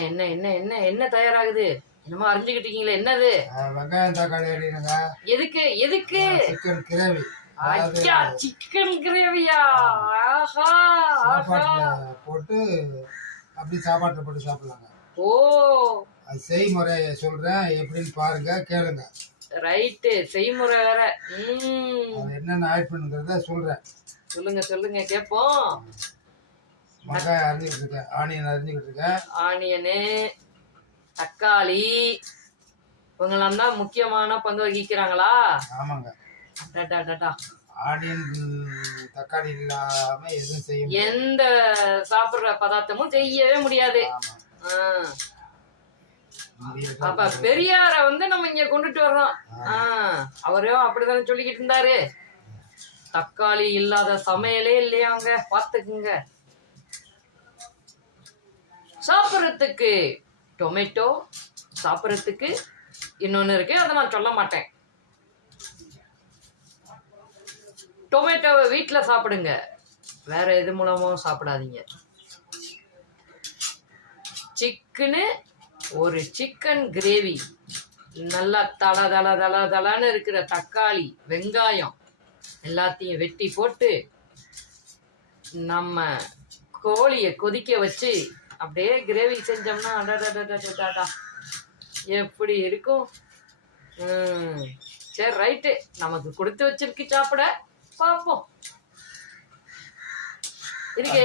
என்ன என்ன என்ன என்ன என்ன தயாராகுது? என்னமோ அறிஞ்சுக்கிட்டீங்களே என்னது? வெங்காயம் தக்காளி அடிக்கணுங்க எதுக்கு எதுக்கு? Chicken gravy. ஐயா சிக்கன் கிரேவியா? ஆஹா போட்டு அப்படி சாப்பாட்டில் போட்டு சாப்பிடலாங்க. ஓ. அது செய்முறையை சொல்கிறேன் எப்படின்னு பாருங்க கேளுங்க. ரைட்டு செய்முறை வேற. என்னென்ன ஆட் பண்ணுங்கிறத சொல்கிறேன் சொல்லுங்க சொல்லுங்க கேப்போம். வெங்காயம் அரிஞ்சிக்கிட்டு இருக்கேன் ஆனியன் அரிஞ்சிக்கிட்டு இருக்கேன் ஆனியனு தக்காளி இவங்கெல்லாம் தான் முக்கியமான பங்கு வகிக்கிறாங்களா? ஆமாங்க. டடா டடா ஆனியன் தக்காளி இல்லாமல் எதுவும் செய்ய எந்த சாப்பிடுற பதார்த்தமும் செய்யவே முடியாது. அப்ப பெரியார வந்து நம்ம இங்க கொண்டுட்டு வர்றோம். அவரும் அப்படிதானே சொல்லிக்கிட்டு இருந்தாரு. தக்காளி இல்லாத சமையலே இல்லையாங்க. பாத்துக்குங்க. சாப்பிட்றதுக்கு டொமேட்டோ சாப்பிட்றதுக்கு இன்னொன்று இருக்கு. அதை நான் சொல்ல மாட்டேன். டொமேட்டோவை வீட்டில் சாப்பிடுங்க. வேற எது மூலமும் சாப்பிடாதீங்க. சிக்கனு ஒரு சிக்கன் கிரேவி நல்லா தள தள தள தளன்னு இருக்கிற தக்காளி வெங்காயம் எல்லாத்தையும் வெட்டி போட்டு நம்ம கோழியை கொதிக்க வச்சு அப்படியே கிரேவி செஞ்சோம்னா அடடடடடடா எப்படி இருக்கும்? சரி ரைட்டு நமக்கு கொடுத்து வச்சிருக்கு சாப்பிட பார்ப்போம். இதுக்கு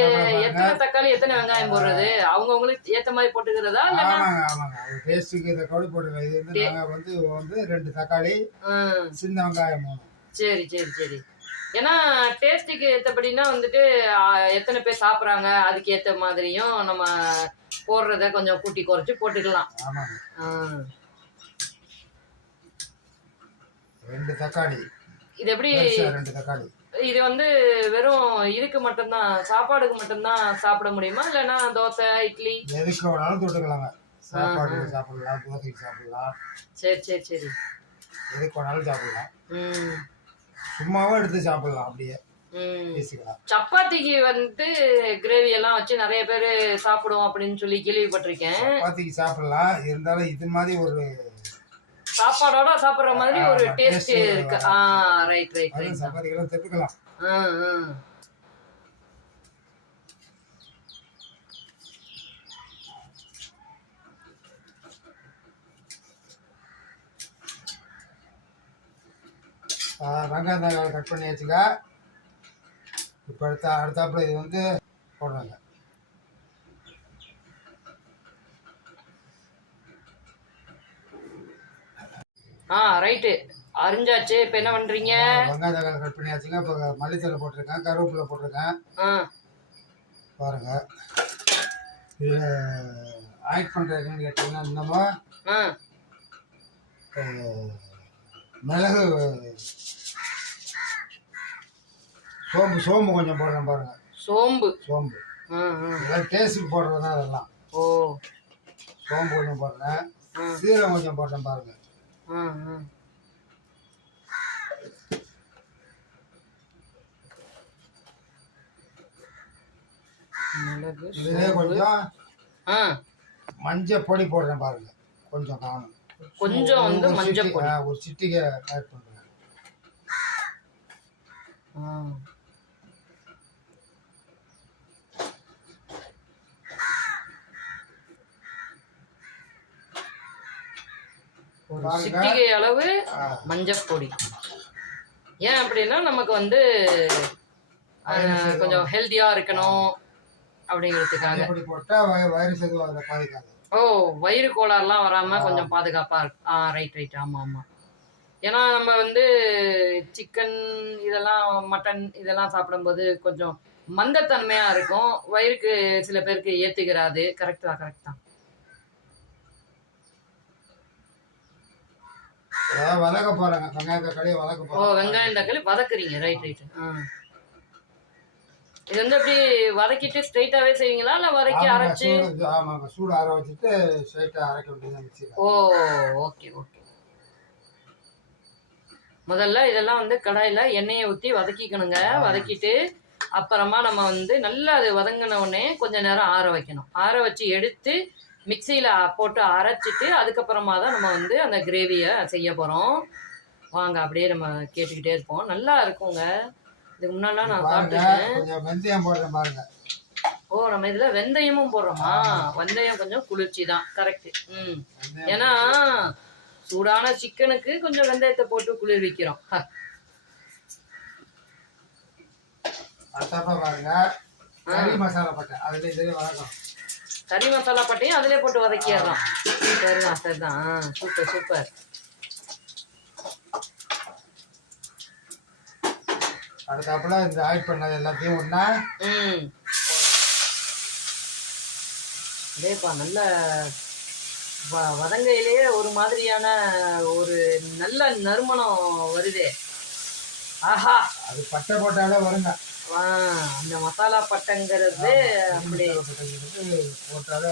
எத்தனை தக்காளி எத்தனை வெங்காயம் போடுறது? அவங்கவுங்களுக்கு ஏத்த மாதிரி போட்டுக்கிறதா டேஸ்ட்டுக்கு போட்டுருங்க இது வந்து வந்து ரெண்டு தக்காளி சின்ன வெங்காயம் சரி சரி சரி. ஏன்னா டேஸ்ட்டுக்கு ஏற்றபடினா வந்துட்டு எத்தனை பேர் சாப்பிட்றாங்க அதுக்கு ஏற்ற மாதிரியும் நம்ம போடுறத கொஞ்சம் கூட்டி குறைச்சி போட்டுக்கலாம். ரெண்டு தக்காளி. இது எப்படி? ரெண்டு தக்காளி. இது வந்து வெறும் இதுக்கு மட்டும்தான் சாப்பாடுக்கு மட்டும்தான் சாப்பிட முடியுமா? இல்லைன்னா தோசை இட்லி? எதுக்கு வேணாலும் தொட்டுக்கலாங்க. சாப்பாடுக்கு சாப்பிடலாம் தோசைக்கு சாப்பிடலாம். சரி சரி சரி. எதுக்கு வேணாலும் சாப்பிடலாம். ம். சும்மாவும் எடுத்து சாப்பிடலாம் அப்படியே சப்பாத்திக்கு வந்துட்டு கிரேவி எல்லாம் வச்சு நிறைய பேர் சாப்பிடுவோம் அப்படின்னு சொல்லி கேள்விப்பட்டிருக்கேன். சப்பாத்திக்கு சாப்பிடலாம். இருந்தாலும் இது மாதிரி ஒரு சாப்பாடோட சாப்பிடுற மாதிரி ஒரு டேஸ்ட் இருக்கு. ஆ ரைட் ரைட் சப்பாத்திக்கெல்லாம் தொட்டுக்கலாம். வெங்காயம் கட் பண்ணி வச்சுக்க. இப்போ அடுத்த அடுத்தாப்புல இது வந்து போடுறாங்க. ஆ ரைட்டு. அரிஞ்சாச்சு இப்போ என்ன பண்றீங்க? வெங்காயம் தக்காளி கட் பண்ணி வச்சுக்க. இப்போ மல்லித்தலை போட்டிருக்கேன் கருவேப்பிலை போட்டிருக்கேன். ஆ. பாருங்க. இதில் ஆட் பண்ணுறதுன்னு கேட்டிங்கன்னா இன்னமும் மிளகு. சோம்பு சோம்பு கொஞ்சம் போடுறேன் பாருங்க. சோம்பு? சோம்பு. இதெல்லாம் டேஸ்ட்டுக்கு போடுறது தான் அதெல்லாம் ஓ. சோம்பு கொஞ்சம் போடுறேன். சீரகம் கொஞ்சம் போடுறேன் பாருங்க. மிளகு இதுலேயே கொஞ்சம் மஞ்சள் பொடி போடுறேன் பாருங்க. கொஞ்சம் காணும் கொஞ்சம் வந்து மஞ்சள் பொடி ஒரு சிட்டிகை ஆட் பண்ணுறேன் ஆ. ஒரு. சிட்டிகை அளவு. மஞ்சள் பொடி ஏன் அப்படின்னா நமக்கு வந்து கொஞ்சம் ஹெல்த்தியா இருக்கணும் அப்படிங்கிறதுக்காக. மஞ்சள் பொடி போட்டால் வயிறு செதுவும் அதில் பாதிக்காது ஓ வயிறு கோளாறுலாம் வராம கொஞ்சம் பாதுகாப்பா இருக்கு ஆ ரைட் ரைட் ஆமா ஆமா. ஏன்னா நம்ம வந்து சிக்கன் இதெல்லாம் மட்டன் இதெல்லாம் சாப்பிடும்போது கொஞ்சம் மந்தத்தன்மையா இருக்கும். வயிறுக்கு சில பேருக்கு ஏத்துக்கிறாது. கரெக்ட் தான் கரெக்ட் தான். வதக்க போகிறாங்க வெங்காய தக்காளியை வதக்க ஓ வெங்காயம் தக்காளி வதக்குறீங்க. ரைட் ரைட் ஆ. இது வந்து அப்படி வதக்கிட்டு ஸ்ட்ரைட்டாவே செய்வீங்களா? இல்ல வதக்கி அரைச்சு? ஆமாங்க சூடு ஆற வச்சுட்டு ஸ்ட்ரைட்டாக அரைக்க வேண்டியது ஓ ஓகே ஓகே. முதல்ல இதெல்லாம் வந்து கடாயில எண்ணெயை ஊற்றி வதக்கிக்கணுங்க. வதக்கிட்டு அப்புறமா நம்ம வந்து நல்லா அது வதங்கின உடனே கொஞ்ச நேரம் ஆற வைக்கணும். ஆற வச்சு எடுத்து மிக்சியில் போட்டு அரைச்சிட்டு அதுக்கப்புறமா தான் நம்ம வந்து அந்த கிரேவியை செய்ய போகிறோம் வாங்க அப்படியே நம்ம கேட்டுக்கிட்டே இருப்போம். நல்லா இருக்குங்க. இதுக்கு முன்னாலாம் நான் கொஞ்சம் வெந்தயம் போடுறேன் பாருங்க. ஓ நம்ம இதில் வெந்தயமும் போடுறோமா? வெந்தயம் கொஞ்சம் குளிர்ச்சி தான் கரெக்ட் ம் ஏன்னா சூடான சிக்கனுக்கு கொஞ்சம் வெந்தயத்தை போட்டு குளிர்விக்கிறோம். பாருங்க. கறி மசாலா பட்டை. அதுல இதுல வளர்க்கணும் கறி மசாலா பட்டையும் அதிலே போட்டு வதக்கிடுறோம் சரிதான் சரிதான். Super super. அடுத்தாப்புல இந்த ஆட் பண்ணது எல்லாத்தையும் ஒண்ணா ம். அதேப்பா நல்ல வ வதங்கையிலேயே ஒரு மாதிரியான ஒரு நல்ல நறுமணம் வருதே. ஆஹா. அது பட்டை போட்டாலே வருங்க. ஆ, அந்த மசாலா பட்டைங்கிறது அப்படி. போட்டாலே.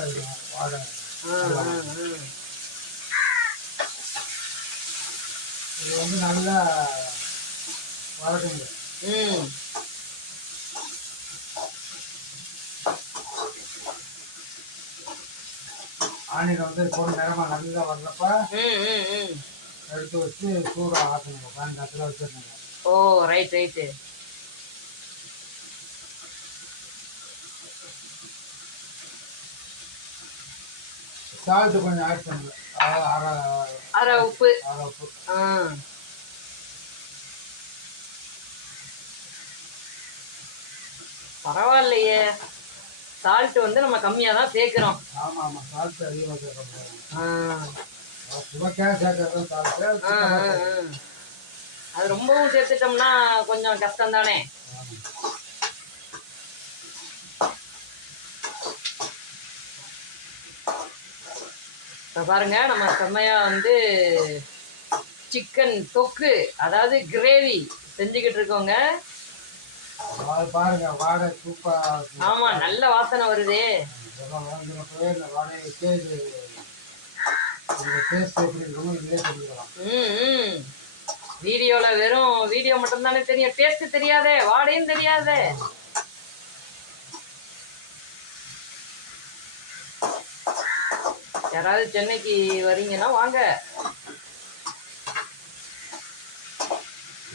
இது வந்து நல்லா வளர்க்குங்க ம். ஆணியில் வந்து பொருள் நேரமா நல்லா வர்றப்ப எடுத்து வச்சு சூடாக ஆக்கணுங்க பயன்காலத்தில் வச்சிருந்தேங்க ஓ ரைட் ரைட்டு சால்ட்டு கொஞ்சம் ஆட் பண்ணுங்க அரை அரை உப்பு. அரை உப்பு. ஆ. பரவாயில்லையே. சால்ட் வந்து நம்ம கம்மியாக தான் சேர்க்குறோம். ஆமாம் ஆமாம் சால்ட்டு அதிகமாக சேர்க்க முடியாது ஆ சுமக்காக சேர்க்கறது சால்ட்டு ஆ, ஆ, ஆ. அது ரொம்பவும் சேர்த்துட்டோம்னா கொஞ்சம் கஷ்டம் தானே இப்போ பாருங்க நம்ம செம்மையா வந்து சிக்கன் தொக்கு அதாவது கிரேவி செஞ்சுக்கிட்டு இருக்கோங்க. பாருங்க வாடை சூப்பராக ஆமா நல்ல வாசனை வருதே. வீடியோல வெறும் வீடியோ மட்டும் தானே தெரியும். டேஸ்ட் தெரியாதே வாடையும் தெரியாதே. யாராவது சென்னைக்கு வரீங்கன்னா வாங்க.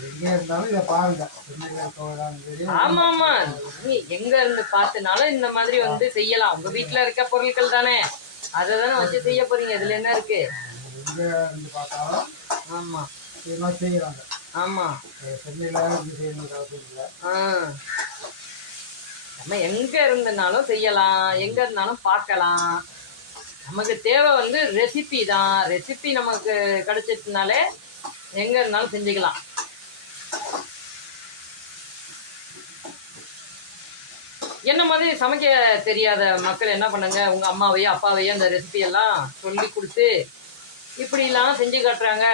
எங்கே இருந்தாலும் இதை பாருங்க. இருக்கவங்களாலும் சரி ஆமா ஆமா. நீ எங்க இருந்து பார்த்துனாலும் இந்த மாதிரி வந்து செய்யலாம். உங்க வீட்ல இருக்க பொருட்கள் தானே. அதை தானே வச்சு செய்ய போறீங்க. இதுல என்ன இருக்கு? எங்கே இருந்து பார்த்தாலும் ஆமா. இது மாதிரி செய்கிறாங்க ஆமா. சென்னையில் இருந்து செய்யணும் அவசியம் இல்லை. ஆ. நம்ம எங்க இருந்தனாலும் செய்யலாம். எங்க இருந்தாலும் பார்க்கலாம். நமக்கு தேவை வந்து ரெசிபி தான். ரெசிபி நமக்கு கிடைச்சிட்டுனாலே எங்க இருந்தாலும் செஞ்சுக்கலாம். என்ன மாதிரி சமைக்க தெரியாத மக்கள் என்ன பண்ணுங்க? உங்க அம்மாவையோ அப்பாவையோ அந்த ரெசிபி எல்லாம் சொல்லி கொடுத்து இப்படிலாம் செஞ்சு காட்டுறாங்க.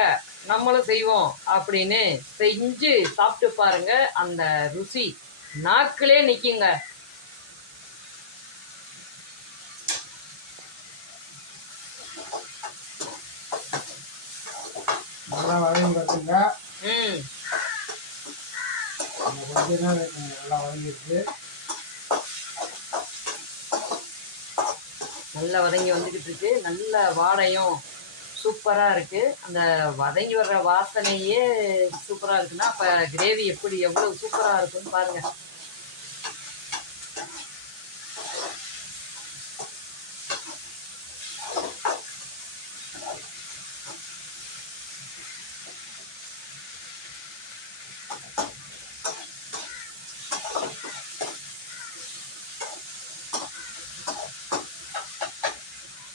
நம்மளும் செய்வோம் அப்படின்னு செஞ்சு சாப்பிட்டு பாருங்க. அந்த ருசி நாக்கிலே நிக்குங்க. நல்லா வதங்கி வருதுங்க ம். நல்லா வதங்கிருக்கு நல்லா வதங்கி வந்துக்கிட்டு இருக்கு நல்ல வாடையும் சூப்பராக இருக்குது அந்த வதங்கி வர்ற வாசனையே சூப்பராக இருக்குன்னா அப்போ கிரேவி எப்படி எவ்வளோ சூப்பராக இருக்குன்னு பாருங்கள்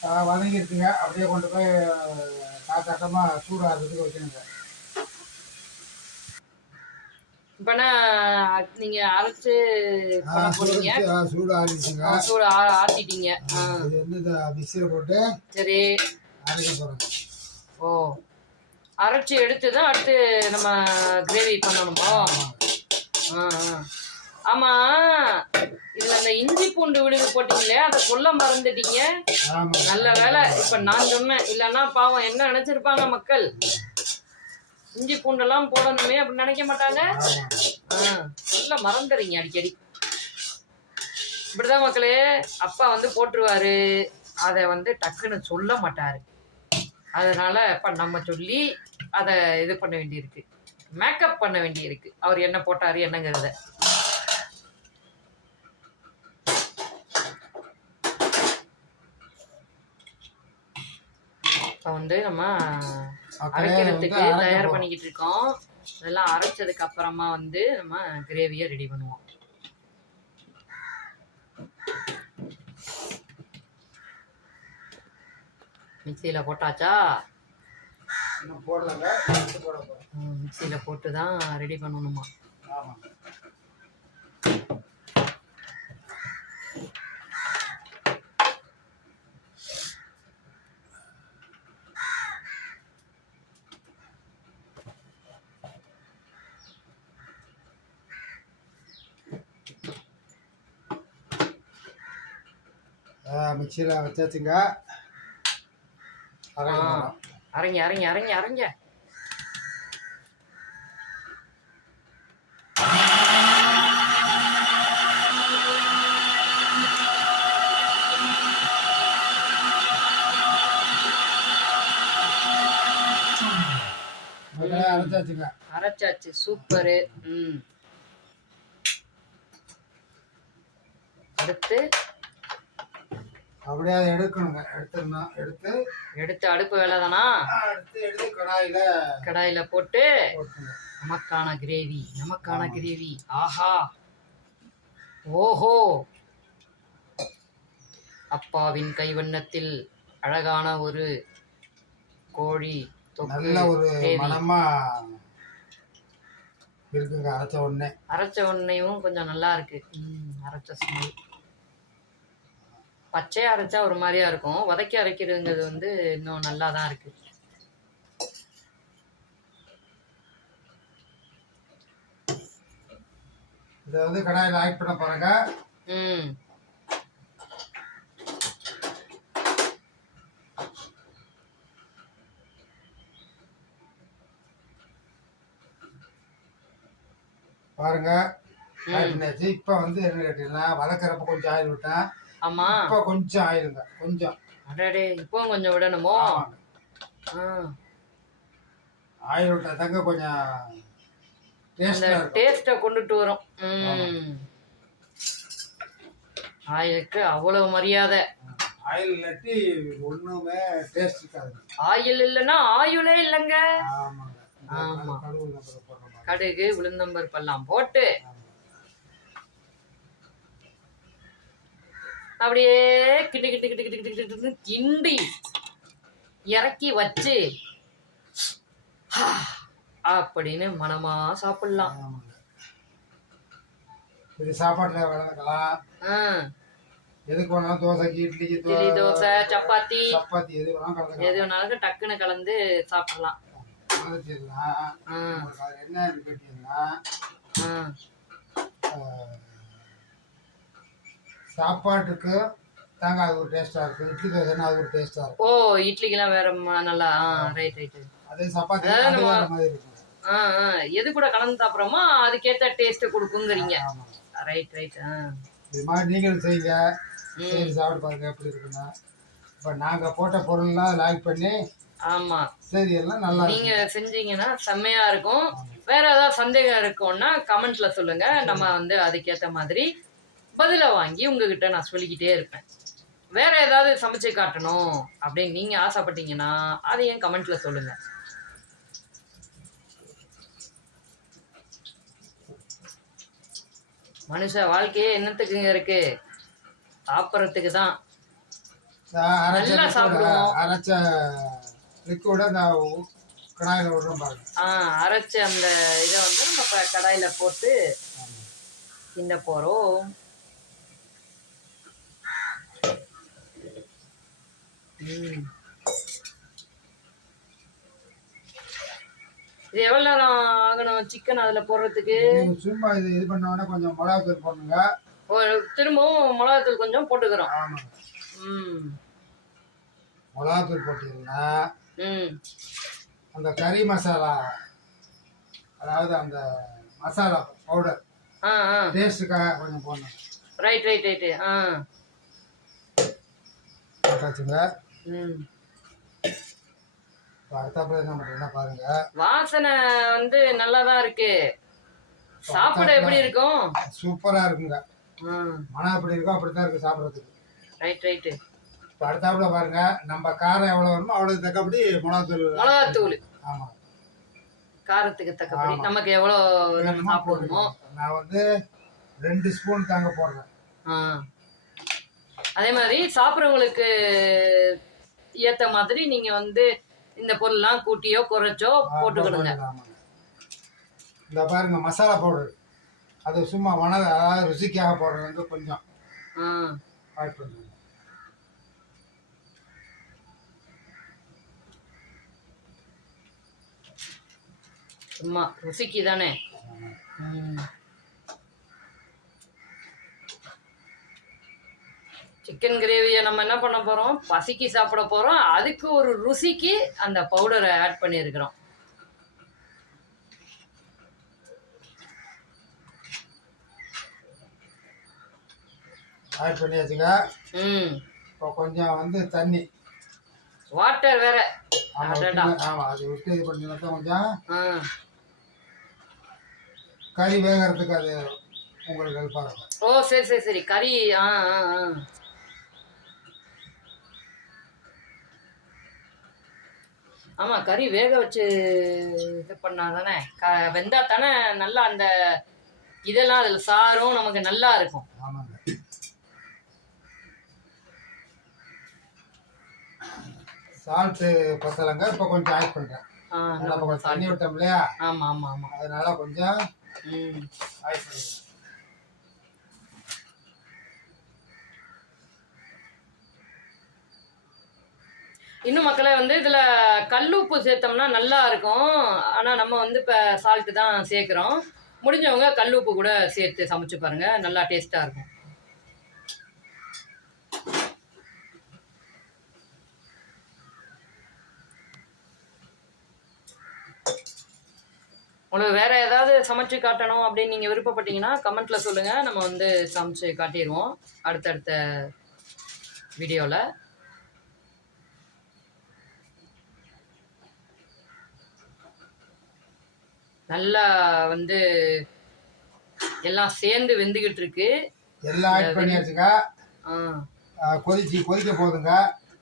ஆ, வதங்கிருக்குங்க அப்படியே கொண்டு போய் காத்தாட்டமாக சூடாகிறதுக்கு வைக்கணுங்க. இப்போனா நீங்கள் அரைச்சு சூடு- ஆ, சூடு ஆத்திட்டீங்க. இது வந்து மிக்சியில் போட்டு சரி. அரைக்க போகிறோம் ஓ. அரைச்சி எடுத்து தான் அடுத்து நம்ம கிரேவி பண்ணணுமா? ஆ ஆ. ஆமா. இதுல அந்த இஞ்சி பூண்டு விழுது போட்டீங்களே அதை சொல்ல மறந்துட்டீங்க. நல்ல வேலை இப்ப நான் சொன்னேன். இல்லைன்னா பாவம் என்ன நினைச்சிருப்பாங்க மக்கள்? இஞ்சி பூண்டெல்லாம் போடணுமே அப்படின்னு நினைக்க மாட்டாங்க? சொல்ல மறந்துடுறீங்க அடிக்கடி. இப்படிதான் மக்களே அப்பா வந்து போட்டுருவாரு. அதை வந்து டக்குன்னு சொல்ல மாட்டாரு. அதனால இப்போ நம்ம சொல்லி அதை இது பண்ண வேண்டியிருக்கு. மேக்கப் பண்ண வேண்டியிருக்கு. அவர் என்ன போட்டாரு என்னங்கிறத. வந்து நம்ம அரைக்கிறதுக்கு அரைக்க தயார். பண்ணிக்கிட்டு இருக்கோம். இதெல்லாம் அரைச்சதுக்கு அப்புறமா வந்து நம்ம கிரேவியை ரெடி பண்ணுவோம். மிக்சியில் போட்டாச்சா? மிக்சியில் போட்டு தான் ரெடி பண்ணணுமா மிக்சியில் வச்சாச்சுங்க. அரைங்க. அரைங்க அரைங்க அரைங்க அரைச்சாச்சுங்க. அரைச்சாச்சு சூப்பரு. ம். அடுத்து அப்படியே அதை எடுக்கணுங்க. எடுத்துடணும் எடுத்து எடுத்து அடுப்பு வேலை தானா எடுத்து எடுத்து கடாயில கடாயில போட்டு நமக்கான கிரேவி நமக்கான கிரேவி. ஆஹா. ஓஹோ. அப்பாவின் கைவண்ணத்தில் அழகான ஒரு கோழி நல்ல ஒரு மனமா இருக்குங்க. அரைச்ச உடனே. அரைச்ச உடனேயும் கொஞ்சம் நல்லா இருக்கு. அரைச்ச ஸ்மெல் பச்சையா அரைச்சா ஒரு மாதிரியா இருக்கும். வதக்கி அரைக்கிறதுங்கிறது வந்து இன்னும் நல்லா தான் இருக்கு. இதை வந்து கடாயில ஆட் பண்ண போறேங்க ம். பாருங்க. இப்போ வந்து என்ன கேட்டீங்கன்னா வதக்கிறப்ப கொஞ்சம் ஆயில் விட்டேன். ஆமா. இப்போ கொஞ்சம் ஆயிலுங்க கொஞ்சம். அடடே இப்பவும் கொஞ்சம் விடணுமோ? ஆயில் விட்டா தாங்க கொஞ்சம் டேஸ்டா கொண்டுட்டு வரும். ம். ஆயிலுக்கு அவ்வளவு மரியாதை. ஆயில் இல்லாட்டி ஒண்ணுமே டேஸ்ட் இருக்காது ஆயில் இல்லைன்னா ஆயுளே இல்லைங்க. ஆமா. கடுகு உளுந்தம்பருப்பெல்லாம் போட்டு அப்படியே கிட்டு கிட்டு கிட்டு கிட்டு கிட்டு கிட்டு கிண்டி இறக்கி வச்சு அப்படின்னு மனமா சாப்பிடலாம். இது சாப்பாட்டுல கலந்துக்கலாம் எதுக்கு வேணாலும் தோசைக்கு இட்லிக்கு இட்லி தோசை சப்பாத்தி. சப்பாத்தி எது வேணாலும் கலந்துக்கலாம். எது வேணாலும் டக்குன்னு கலந்து சாப்பிடலாம். கேட்டீங்கன்னா. ஆஹ், சாப்பாட்டுக்கு தாங்க அது ஒரு டேஸ்டா இருக்கும். இட்லி தோசைன்னா அது ஒரு டேஸ்டா இருக்கும். ஓ இட்லிக்கெல்லாம் வேற நல்லா ரைட் ரைட் அதே சப்பாத்தி அது வேற மாதிரி இருக்கும். ஆ ஆ, எது கூட கலந்து சாப்பிட்றோமோ அதுக்கேத்த டேஸ்ட் கொடுக்குங்கிறீங்க. ரைட் ரைட் இது மாதிரி நீங்களும் செய்யுங்க. செய்து சாப்பிட்டு பாருங்க எப்படி இருக்குன்னு. இப்போ நாங்கள் போட்ட பொருள்லாம் லைக் பண்ணி ஆமா. சரி எல்லாம் நல்லா இருக்கு நீங்க செஞ்சீங்கன்னா செம்மையா இருக்கும். வேற ஏதாவது சந்தேகம் இருக்கும்னா கமெண்ட்ல சொல்லுங்க. நம்ம வந்து அதுக்கேத்த மாதிரி பதில வாங்கி உங்ககிட்ட நான் சொல்லிக்கிட்டே இருப்பேன். வேற ஏதாவது சமைச்சு காட்டணும் அப்படின்னு நீங்க ஆசைப்பட்டீங்கன்னா அதையும் கமெண்ட்ல சொல்லுங்க. மனுஷ வாழ்க்கையே என்னத்துக்குங்க இருக்கு? சாப்பிட்றதுக்கு தான். நல்லா சாப்பிடுவோம். அரைச்ச லிக்விட இந்த கடாயில் விடுறோம் பாருங்க. ஆ அரைச்ச அந்த இதை வந்து நம்ம கடாயில போட்டு கிண்ட போறோம். இது எவ்வளவு நேரம் ஆகணும் சிக்கன் அதுல போடுறதுக்கு? நீங்க சும்மா இது இது பண்ண உடனே கொஞ்சம் மிளகாத்தூள் போடணுங்க ஒரு திரும்பவும் மிளகாத்தூள் கொஞ்சம் போட்டுக்கிறோம். ஆமாங்க ம். மிளகாத்தூள் போட்டீங்கன்னா ம். அந்த கறி மசாலா அதாவது அந்த மசாலா பவுடர் ஆ ஆ. டேஸ்ட்டுக்காக கொஞ்சம் போடணும். ரைட் ரைட் ரைட்டு ஆ. போட்டாச்சுங்க. வாசனை வந்து நல்லா தான் இருக்கு சாப்பிட எப்படி இருக்கும்? சூப்பராக இருக்குங்க. ம் மனம் எப்படி இருக்கோ அப்படி தான் இருக்குது சாப்பிட்றதுக்கு. ரைட் ரைட்டு இப்போ அடுத்தாப்புல பாருங்க. நம்ம காரம் எவ்வளோ வருமோ அவ்வளோ தக்கப்படி மிளகாத்தூள் மிளகாத்தூள். ஆமாம் காரத்துக்கு தக்கபடி. நமக்கு எவ்வளோ நம்ம சாப்பிடணுமோ நான் வந்து ரெண்டு ஸ்பூன் தாங்க போடுறேன். அதே மாதிரி சாப்பிட்றவங்களுக்கு ஏற்ற மாதிரி நீங்க வந்து இந்த பொருள்லாம் கூட்டியோ குறைச்சோ போட்டுக்கிடுங்க. இந்த பாருங்க மசாலா பவுடர். அது சும்மா மன அதாவது ருசிக்காக போடுறது வந்து கொஞ்சம் ஆட் பண்ணுங்க. சும்மா ருசிக்கு தானே சிக்கன் கிரேவியை நம்ம என்ன பண்ண போறோம்? பசிக்கு சாப்பிட போறோம். அதுக்கு ஒரு ருசிக்கு அந்த பவுடரை ஆட் பண்ணியிருக்கிறோம். ஆட் பண்ணியாச்சுங்க. ம். இப்போ கொஞ்சம் வந்து தண்ணி. வாட்டர் வேற. ஆமாம் அது விட்டு இது பண்ணினா கொஞ்சம் கறி வேகிறதுக்கு அது உங்களுக்கு ஹெல்ப்பாக இருக்கும் ஓ சரி சரி சரி. கறி ஆ ஆ ஆ. ஆமா கறி வேக வச்சு இது பண்ணா தானே க வெந்தா தானே நல்லா அந்த இதெல்லாம் அதில் சாரும் நமக்கு நல்லா இருக்கும். சால்ட்டு பத்தலைங்க இப்போ கொஞ்சம் ஆட் பண்ணுறேன் நல்லா கொஞ்சம் தண்ணி விட்டோம் இல்லையா? ஆமா ஆமா ஆமா. அதனால கொஞ்சம் ஆட் பண்ணிடுறேன். இன்னும் மக்களை வந்து இதில் கல்லுப்பு சேர்த்தோம்னா நல்லா இருக்கும். ஆனால் நம்ம வந்து இப்போ சால்ட்டு தான் சேர்க்குறோம். முடிஞ்சவங்க கல்லுப்பு கூட சேர்த்து சமைச்சு பாருங்க. நல்லா டேஸ்ட்டாக இருக்கும். உங்களுக்கு வேறு ஏதாவது சமைச்சு காட்டணும் அப்படின்னு நீங்கள் விருப்பப்பட்டீங்கன்னா கமெண்ட்டில் சொல்லுங்கள் நம்ம வந்து சமைச்சு காட்டிடுவோம். அடுத்தடுத்த வீடியோவில் நல்லா வந்து எல்லாம் சேர்ந்து வெந்துகிட்டு இருக்கு எல்லாம் ஆட் பண்ணியாச்சுங்க கொதிச்சு கொதிக்க போகுதுங்க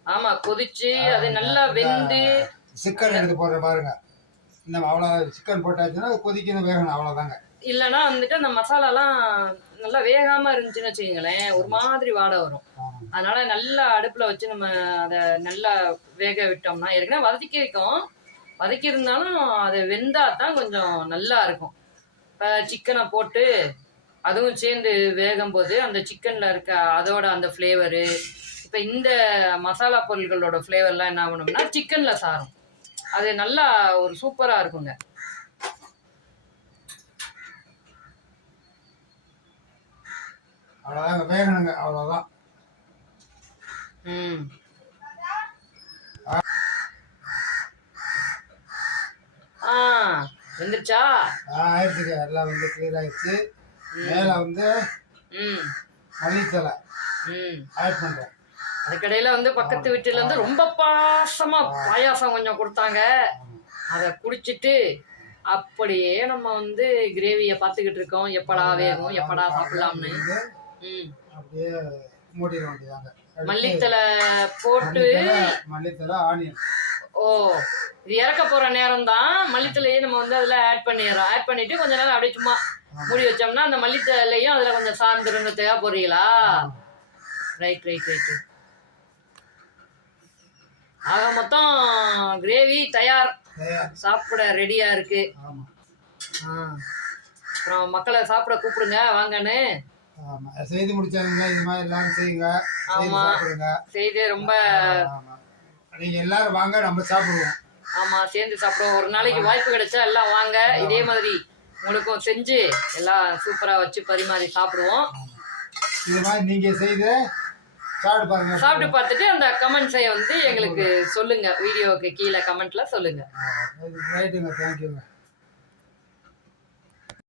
ஆமா கொதிச்சு அது நல்லா வெந்து சிக்கன் எடுத்து போடுற பாருங்க. இந்த அவ்வளோ சிக்கன் போட்டாச்சுன்னா கொதிக்கணும் வேகணும் அவ்வளோதாங்க இல்லைன்னா வந்துட்டு அந்த மசாலாலாம் நல்லா வேகாம இருந்துச்சுன்னு வச்சுக்கோங்களேன் ஒரு மாதிரி வாடை வரும். அதனால நல்லா அடுப்புல வச்சு நம்ம அதை நல்லா வேக விட்டோம்னா ஏற்கனவே வதக்கி வைக்கும். வதக்கி இருந்தாலும் அது வெந்தா தான் கொஞ்சம் நல்லா இருக்கும். இப்போ சிக்கனை போட்டு அதுவும் சேர்ந்து வேகும் போது அந்த சிக்கன்ல இருக்க அதோட அந்த ஃப்ளேவரு இப்போ இந்த மசாலா பொருட்களோட ஃப்ளேவர்லாம் என்ன பண்ணணும்னா சிக்கன்ல சாரும் அது நல்லா ஒரு சூப்பரா இருக்குங்க. அவ்வளோதாங்க வேகணுங்க அவ்வளோதான் ம். வந்துருச்சா? ஆ, ஆயிடுச்சுங்க எல்லாம் வந்து கிளியர் ஆயிடுச்சு. மேலே வந்து ம். மல்லித்தலை. ம். ஆட் பண்ணுறேன் அதுக்கடையில வந்து பக்கத்து வீட்டுல இருந்து ரொம்ப பாசமா பாயாசம் கொஞ்சம் கொடுத்தாங்க. அதை குடிச்சிட்டு அப்படியே நம்ம வந்து கிரேவியை பார்த்துக்கிட்டு இருக்கோம். எப்படா வேகும் எப்படா சாப்பிடலாம்னு. வந்து ம். அப்படியே மூடிட வேண்டியதாங்க மல்லித்தலை போட்டு மல்லித்தலை ஆனியன். ஓ இது இறக்க போற நேரம் தான் மல்லித்தலையே நம்ம வந்து அதுல ஆட் பண்ணிடுறோம். ஆட் பண்ணிட்டு கொஞ்ச நேரம் அப்படியே சும்மா மூடி வச்சோம்னா அந்த மல்லித்தலையும் அதுல கொஞ்சம் சார்ந்துருந்ததுக்கா போறீங்களா? ரைட் ரைட் ரைட் ஆக மொத்தம் கிரேவி தயார். சாப்பிட ரெடியா இருக்கு. அப்புறம் மக்களை சாப்பிட கூப்பிடுங்க வாங்கன்னு. செய்து முடிச்சாருங்க இது மாதிரி எல்லாரும் செய்யுங்க. ஆமா. செய்து ரொம்ப நீங்கள் எல்லாரும் வாங்க நம்ம சாப்பிடுவோம். ஆமா சேர்ந்து சாப்பிடுவோம். ஒரு நாளைக்கு வாய்ப்பு கிடைச்சா எல்லாம் வாங்க. இதே மாதிரி உங்களுக்கும் செஞ்சு எல்லாம் சூப்பரா வச்சு பரிமாறி சாப்பிடுவோம். இது மாதிரி நீங்கள் செய்து சாப்பிட்டு பாருங்க. சாப்பிட்டு பார்த்துட்டு அந்த கமெண்ட்ஸை வந்து எங்களுக்கு சொல்லுங்க. வீடியோவுக்கு கீழே கமெண்ட்ல சொல்லுங்க. ரைட்டுங்க தேங்க்யூங்க